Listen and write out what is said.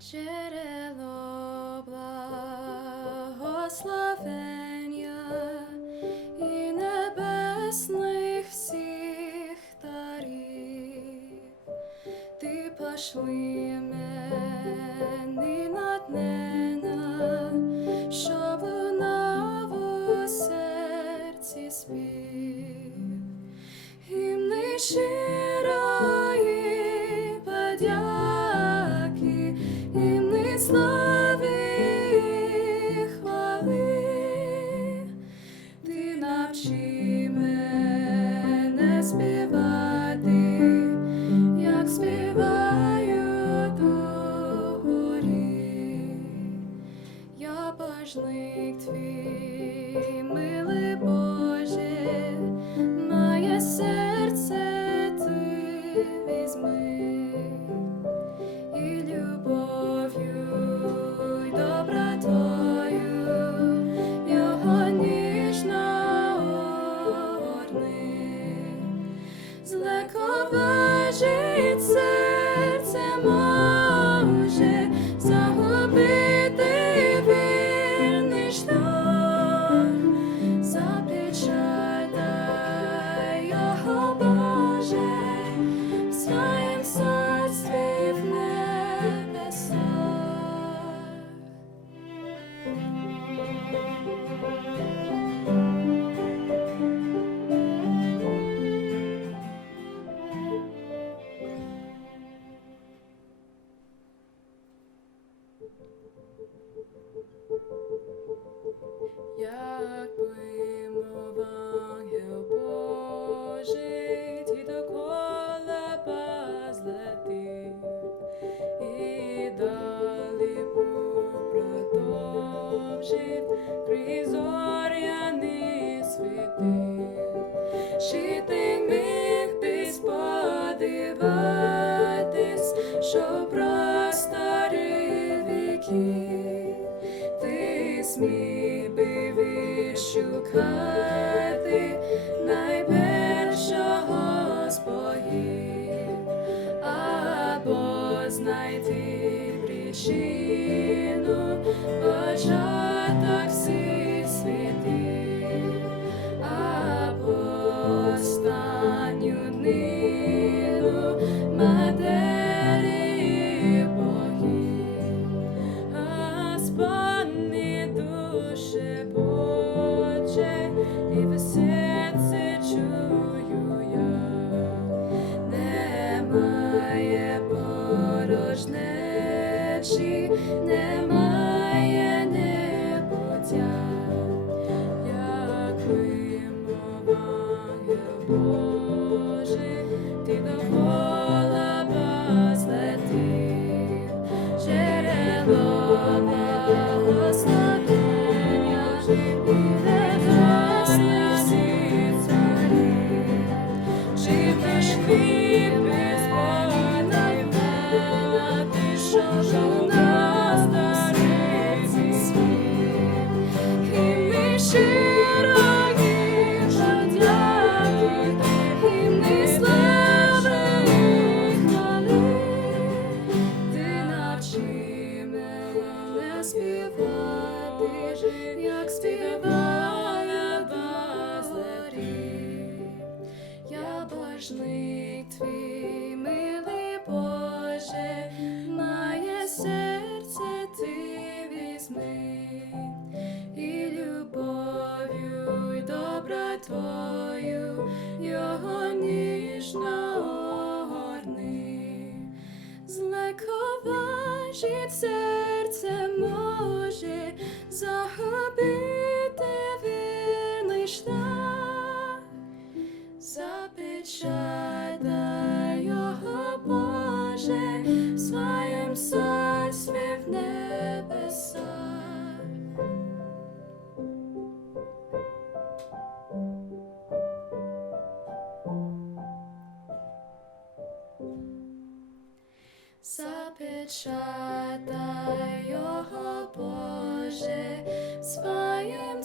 джерело благословення і небесних всіх дарів. Ти пошли співати, як співають у горі. Я бажник твій, милий Боже, моє серце ти візьми, Krishna Якби мов ангел Божий, ти докола позлетів, і далі продовжив призоряний світи, чи ти міг сподіватись, що віки, ти смів би відшукати порожнечі, Милий Боже, моє серце ти візьми, і любов'ю, й добротою його ніжно огорни. Серце може загубити запечатай його Боже в своєм царстві в небесах. Запечатай його Боже, в своєм